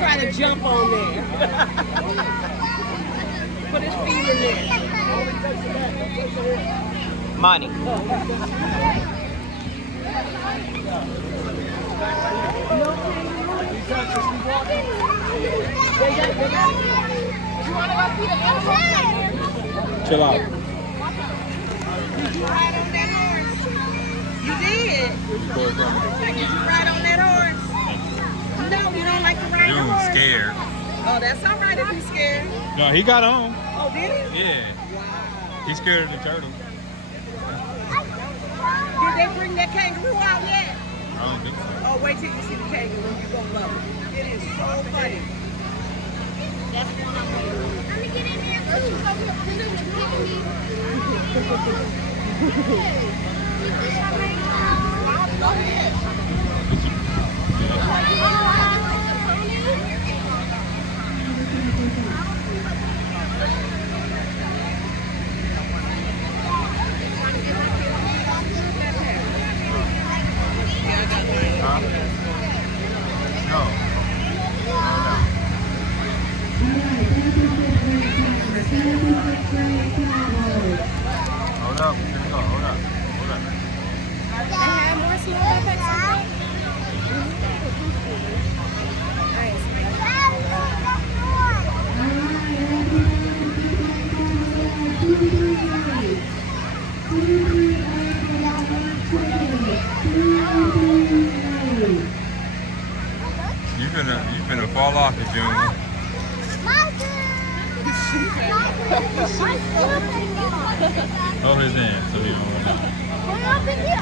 try to jump on there. Put his feet in there. Money. Chill out. Did you ride on that horse? You did? Did you ride on that horse? No, you don't like to ride the Dude's horse. scared. Oh, that's all right if he's scared. No, he got on. Oh, did he? Yeah. Wow. He's scared of the turtle. Did they bring that kangaroo out yet? I don't think so. Oh, wait till you see the kangaroo. You're going to love it. It is so funny. I'm gonna get in there too. Go ahead. Huh? No. Hold up. Here we go. Hold up. Hold up. They have more small backpacks on You finna fall off the June. Hold his hand so he don't run out.